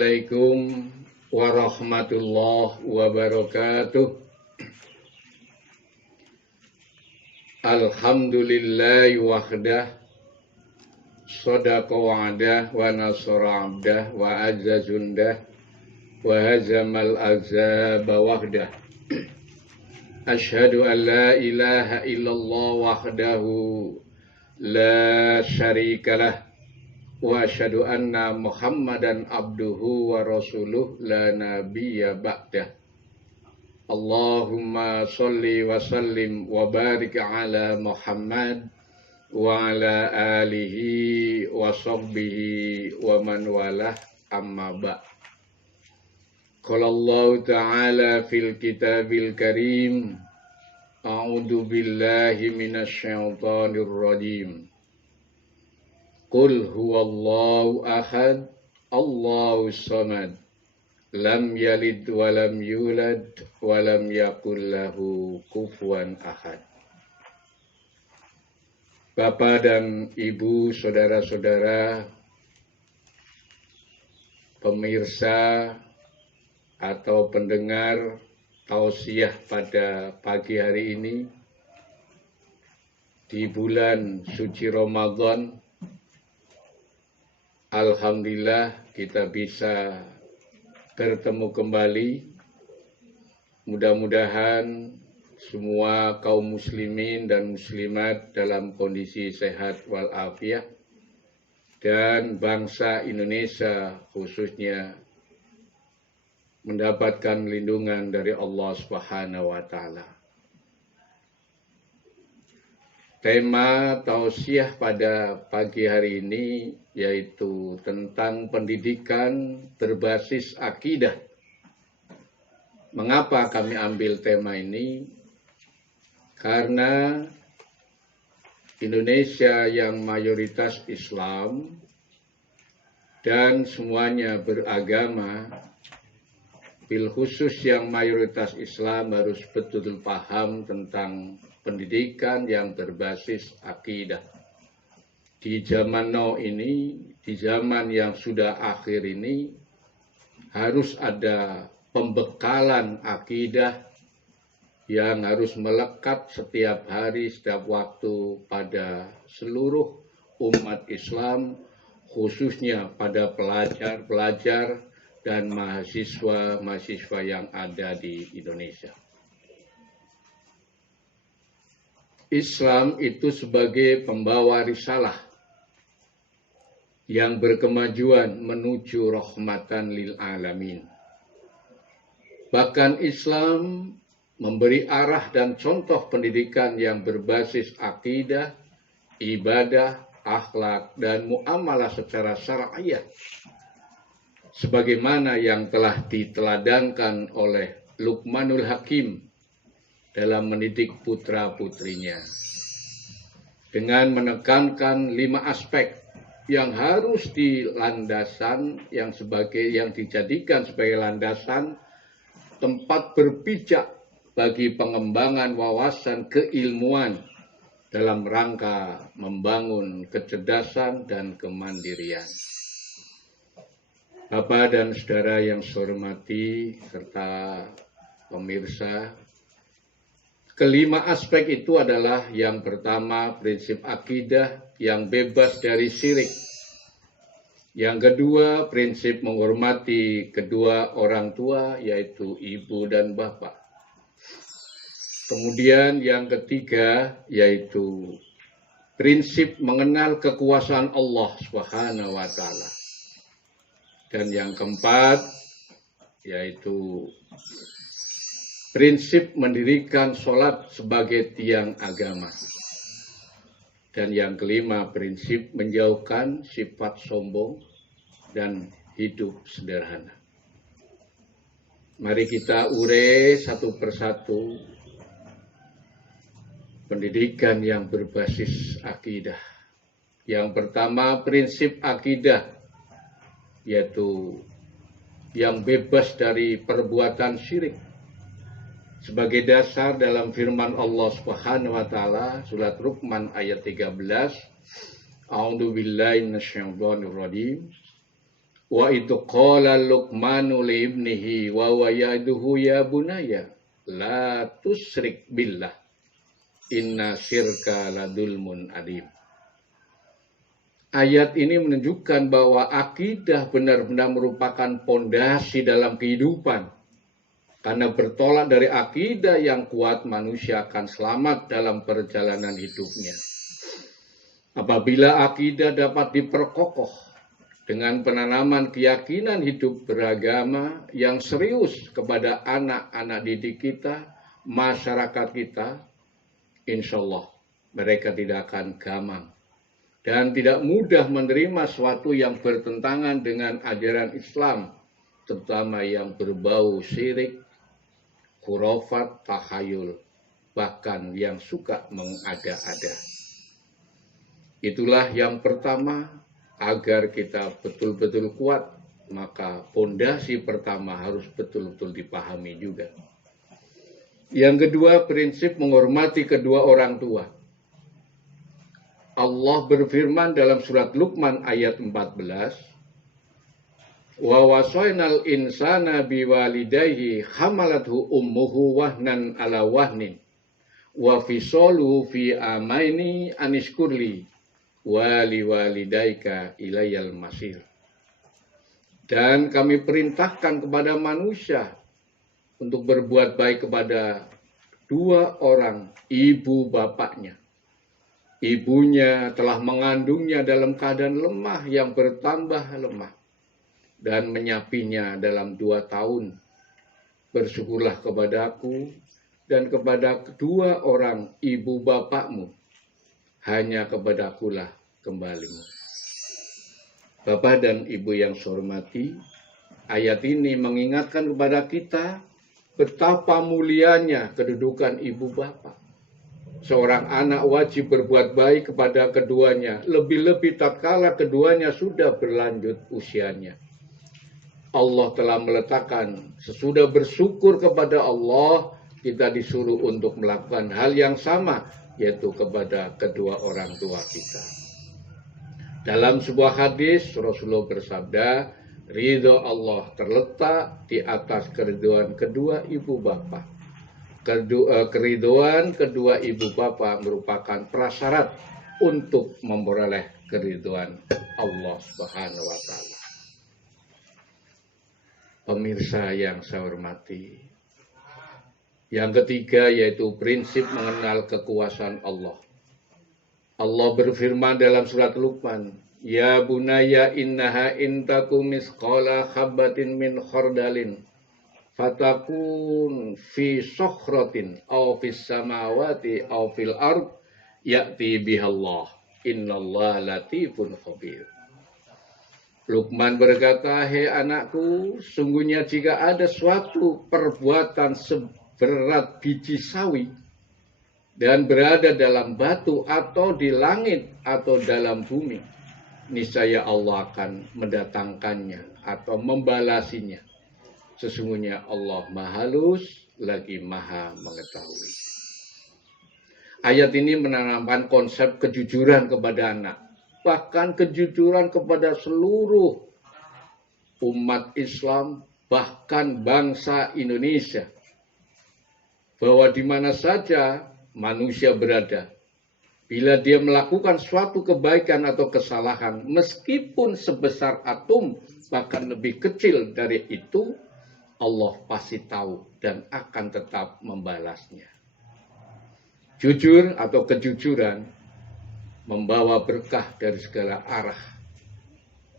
Assalamualaikum warahmatullahi wabarakatuh. Alhamdulillahi wahdah, sadaqa wa'adah, wa nasara abdah, wa azza jundah, wa hazamal azaba wahdah. Ashhadu an la ilaha illallah wahdahu la syarikalah, wa asyhadu anna Muhammadan abduhu wa rasuluh la nabiyya ba'dah. Allahumma sholli wa sallim wa barik ala Muhammad wa ala alihi wa sahbihi wa man walah, amma ba'. Qala Allah ta'ala fil kitabil karim, a'udzu billahi minasy syaithanir rajim. Qul huwallahu ahad, Allahus samad, lam yalid wa lam yulad wa lam yakul lahu kufuwan ahad. Bapak dan Ibu, saudara-saudara, pemirsa atau pendengar tausiah pada pagi hari ini di bulan suci Ramadan. Alhamdulillah kita bisa bertemu kembali. Mudah-mudahan semua kaum muslimin dan muslimat dalam kondisi sehat walafiat, dan bangsa Indonesia khususnya mendapatkan lindungan dari Allah Subhanahu wa taala. Tema tausiah pada pagi hari ini yaitu tentang pendidikan berbasis akidah. Mengapa kami ambil tema ini? Karena Indonesia yang mayoritas Islam dan semuanya beragama, bil khusus yang mayoritas Islam harus betul-betul paham tentang pendidikan yang berbasis akidah. Di zaman now ini, di zaman yang sudah akhir ini, harus ada pembekalan akidah yang harus melekat setiap hari, setiap waktu pada seluruh umat Islam, khususnya pada pelajar-pelajar dan mahasiswa-mahasiswa yang ada di Indonesia. Islam itu sebagai pembawa risalah yang berkemajuan menuju rahmatan lil alamin. Bahkan Islam memberi arah dan contoh pendidikan yang berbasis akidah, ibadah, akhlak, dan muamalah secara syar'iyyah, sebagaimana yang telah diteladankan oleh Luqmanul Hakim dalam mendidik putra-putrinya, dengan menekankan 5 aspek yang harus yang dijadikan sebagai landasan tempat berpijak bagi pengembangan wawasan keilmuan dalam rangka membangun kecerdasan dan kemandirian. Bapak dan saudara yang saya hormati serta pemirsa, kelima aspek itu adalah yang pertama, prinsip akidah yang bebas dari syirik. Yang kedua, prinsip menghormati kedua orang tua, yaitu ibu dan bapak. Kemudian yang ketiga, yaitu prinsip mengenal kekuasaan Allah Subhanahu wa taala. Dan yang keempat, yaitu prinsip mendirikan sholat sebagai tiang agama. Dan yang kelima, prinsip menjauhkan sifat sombong dan hidup sederhana. Mari kita urai satu persatu pendidikan yang berbasis akidah. Yang pertama, prinsip akidah, yaitu yang bebas dari perbuatan syirik. Sebagai dasar dalam firman Allah Subhanahu wa taala surat Luqman ayat 13, A'udzu billahi minasyaitonir rajim. Wa itu qala Luqmanu li ibnihi wa huwa yaduhu ya bunaya la tusyrik billah inna syirka ladulmun adim. Ayat ini menunjukkan bahwa akidah benar-benar merupakan pondasi dalam kehidupan. Karena bertolak dari akidah yang kuat, manusia akan selamat dalam perjalanan hidupnya. Apabila akidah dapat diperkokoh dengan penanaman keyakinan hidup beragama yang serius kepada anak-anak didik kita, masyarakat kita, insya Allah mereka tidak akan gamang dan tidak mudah menerima sesuatu yang bertentangan dengan ajaran Islam, terutama yang berbau syirik, khurafat, tahayul, bahkan yang suka mengada-ada. Itulah yang pertama, agar kita betul-betul kuat, maka pondasi pertama harus betul-betul dipahami juga. Yang kedua, prinsip menghormati kedua orang tua. Allah berfirman dalam surat Luqman ayat 14, wa wasainal insana biwalidayhi hamalathu ummuhu wahnan ala wahnin wa fisaluhu fi amaini anishkurli wa liwalidayka ilayal masir. Dan kami perintahkan kepada manusia untuk berbuat baik kepada dua orang ibu bapaknya. Ibunya telah mengandungnya dalam keadaan lemah yang bertambah lemah dan menyapinya dalam 2 tahun. Bersyukurlah kepadaku dan kepada kedua orang ibu bapakmu. Hanya kepadakulah kembalimu. Bapak dan Ibu yang saya hormati, ayat ini mengingatkan kepada kita betapa mulianya kedudukan ibu bapak. Seorang anak wajib berbuat baik kepada keduanya, lebih-lebih tatkala keduanya sudah berlanjut usianya. Allah telah meletakkan, sesudah bersyukur kepada Allah, kita disuruh untuk melakukan hal yang sama, yaitu kepada kedua orang tua kita. Dalam sebuah hadis, Rasulullah bersabda, ridho Allah terletak di atas keridhoan kedua ibu bapa. Keridhoan kedua ibu bapa merupakan prasyarat untuk memperoleh keridhoan Allah Subhanahu wa taala. Pemirsa yang saya hormati, yang ketiga yaitu prinsip mengenal kekuasaan Allah. Allah berfirman dalam surat Luqman, ya bunaya innaha intaku misqala habbatin min khardalin fatakun fi sokhratin aw fis samawati aw fil ard ya'ti bihallah innallah latifun khabir. Luqman berkata, hei anakku, sungguhnya jika ada suatu perbuatan seberat biji sawi dan berada dalam batu atau di langit atau dalam bumi, niscaya Allah akan mendatangkannya atau membalasinya. Sesungguhnya Allah Maha Halus lagi Maha Mengetahui. Ayat ini menanamkan konsep kejujuran kepada anak, bahkan kejujuran kepada seluruh umat Islam, bahkan bangsa Indonesia, bahwa di mana saja manusia berada, bila dia melakukan suatu kebaikan atau kesalahan, meskipun sebesar atom, bahkan lebih kecil dari itu, Allah pasti tahu dan akan tetap membalasnya. Jujur atau kejujuran membawa berkah dari segala arah.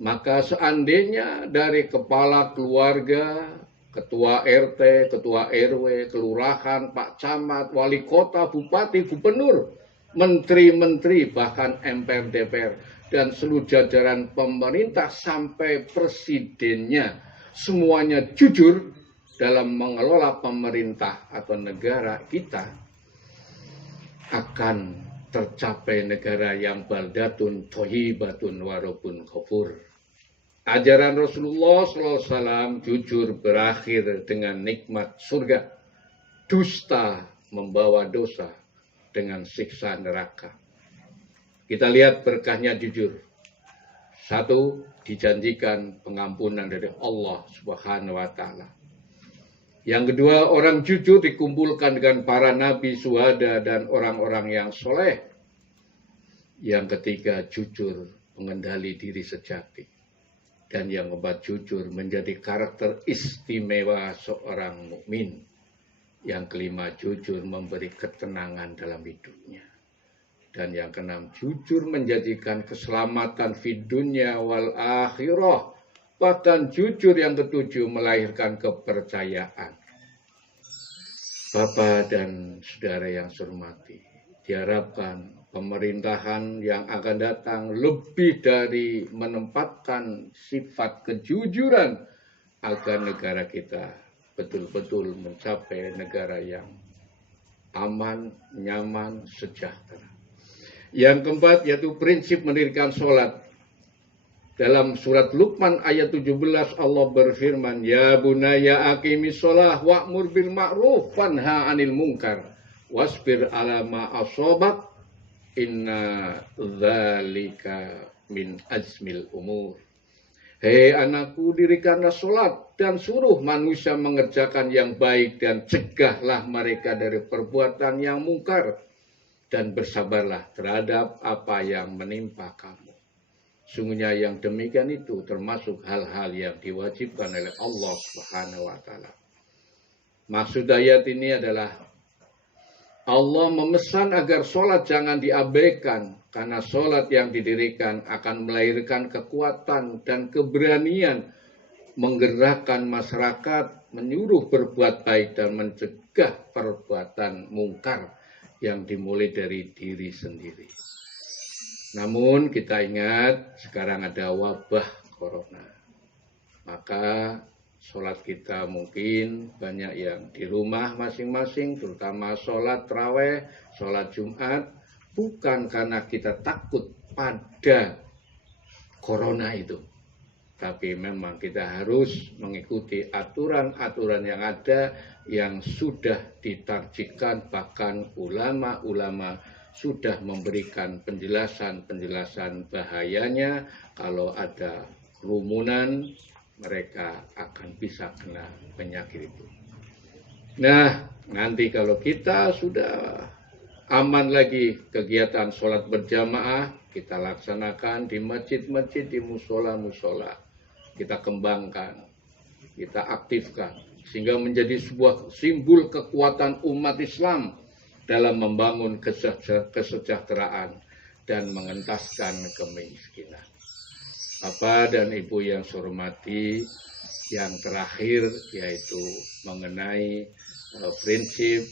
Maka seandainya dari kepala keluarga, ketua RT, ketua RW, kelurahan, Pak Camat, wali kota, bupati, gubernur, menteri-menteri, bahkan MPR, DPR, dan seluruh jajaran pemerintah sampai presidennya, semuanya jujur dalam mengelola pemerintah atau negara kita, akan tercapai negara yang baldatun thayyibatun warabun ghafur. Ajaran Rasulullah SAW jujur berakhir dengan nikmat surga, dusta membawa dosa dengan siksa neraka. Kita lihat berkahnya jujur. 1, dijanjikan pengampunan dari Allah Subhanahu wa taala. Yang kedua, orang jujur dikumpulkan dengan para nabi, syuhada, dan orang-orang yang soleh. Yang ketiga, jujur mengendali diri sejati. Dan yang keempat, jujur menjadi karakter istimewa seorang mukmin. Yang kelima, jujur memberi ketenangan dalam hidupnya. Dan yang keenam, jujur menjadikan keselamatan di dunia wal akhirah. Bahkan jujur yang ketujuh, melahirkan kepercayaan. Bapak dan saudara yang saya hormati, diharapkan pemerintahan yang akan datang lebih dari menempatkan sifat kejujuran agar negara kita betul-betul mencapai negara yang aman, nyaman, sejahtera. Yang keempat yaitu prinsip mendirikan sholat. Dalam surat Luqman ayat 17 Allah berfirman, Ya bunaya aqimis sholah wa'mur bil ma'ruf wanha 'anil munkar wasbir 'ala ma asabak inna dzalika min azmil umur. Hei anakku, dirikanlah sholat dan suruh manusia mengerjakan yang baik dan cegahlah mereka dari perbuatan yang mungkar. Dan bersabarlah terhadap apa yang menimpa kamu. Sungguhnya yang demikian itu termasuk hal-hal yang diwajibkan oleh Allah Subhanahu wa taala. Maksud ayat ini adalah Allah memesan agar sholat jangan diabaikan, karena sholat yang didirikan akan melahirkan kekuatan dan keberanian menggerakkan masyarakat, menyuruh berbuat baik dan mencegah perbuatan mungkar yang dimulai dari diri sendiri. Namun kita ingat sekarang ada wabah corona. Maka sholat kita mungkin banyak yang di rumah masing-masing, terutama sholat tarawih, sholat Jumat, bukan karena kita takut pada corona itu. Tapi memang kita harus mengikuti aturan-aturan yang ada yang sudah ditarjikan, bahkan ulama-ulama sudah memberikan penjelasan-penjelasan bahayanya kalau ada kerumunan, mereka akan bisa kena penyakit itu. Nah, nanti kalau kita sudah aman lagi kegiatan sholat berjamaah, kita laksanakan di masjid-masjid, di musola-musola. Kita kembangkan, kita aktifkan, sehingga menjadi sebuah simbol kekuatan umat Islam dalam membangun kesejahteraan dan mengentaskan kemiskinan. Bapak dan Ibu yang saya hormati, yang terakhir yaitu mengenai prinsip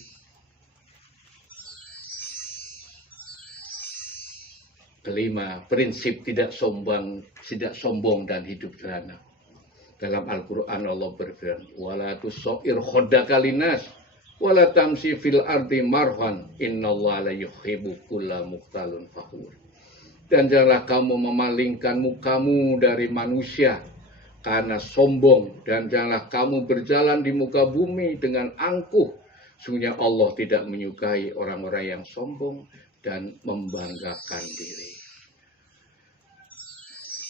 kelima, prinsip tidak sombong dan hidup sederhana. Dalam Al-Quran Allah berfirman, wala tusair khaddaka linnas wala tamsi fil ardi marhan innallaha la yuhibbu kulla mukhtalun fakhur. Dan janganlah kamu memalingkan mukamu dari manusia karena sombong, dan janganlah kamu berjalan di muka bumi dengan angkuh. Sungguhnya Allah tidak menyukai orang-orang yang sombong dan membanggakan diri.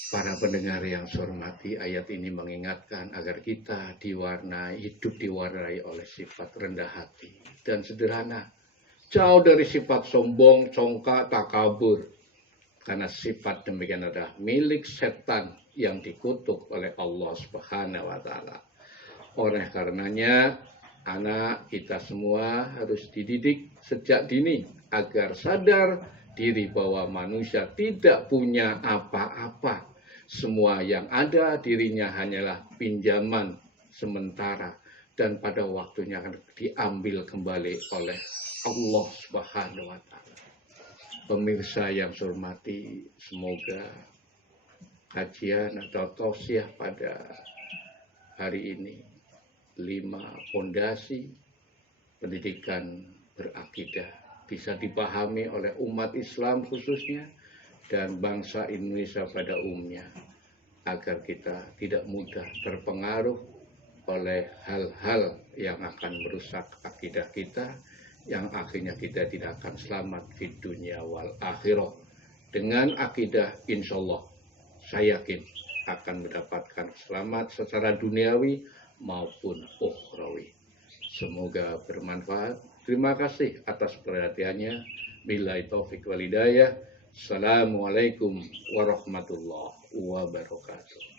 Para pendengar yang saya hormati, ayat ini mengingatkan agar kita hidup diwarnai oleh sifat rendah hati dan sederhana. Jauh dari sifat sombong, congkak, takabur. Karena sifat demikian adalah milik setan yang dikutuk oleh Allah Subhanahu wa taala. Oleh karenanya, anak kita semua harus dididik sejak dini agar sadar diri bahwa manusia tidak punya apa-apa. Semua yang ada dirinya hanyalah pinjaman sementara dan pada waktunya akan diambil kembali oleh Allah Subhanahu wa taala. Pemirsa yang saya hormati, semoga kajian atau tausiah pada hari ini 5 fondasi pendidikan berakidah bisa dipahami oleh umat Islam khususnya dan bangsa Indonesia pada umumnya, agar kita tidak mudah terpengaruh oleh hal-hal yang akan merusak akidah kita, yang akhirnya kita tidak akan selamat di dunia wal akhirah. Dengan akidah insya Allah saya yakin akan mendapatkan selamat secara duniawi maupun ukhrawi. Semoga bermanfaat. Terima kasih atas perhatiannya. Billahi taufiq wal hidayah. Assalamualaikum warahmatullahi wabarakatuh.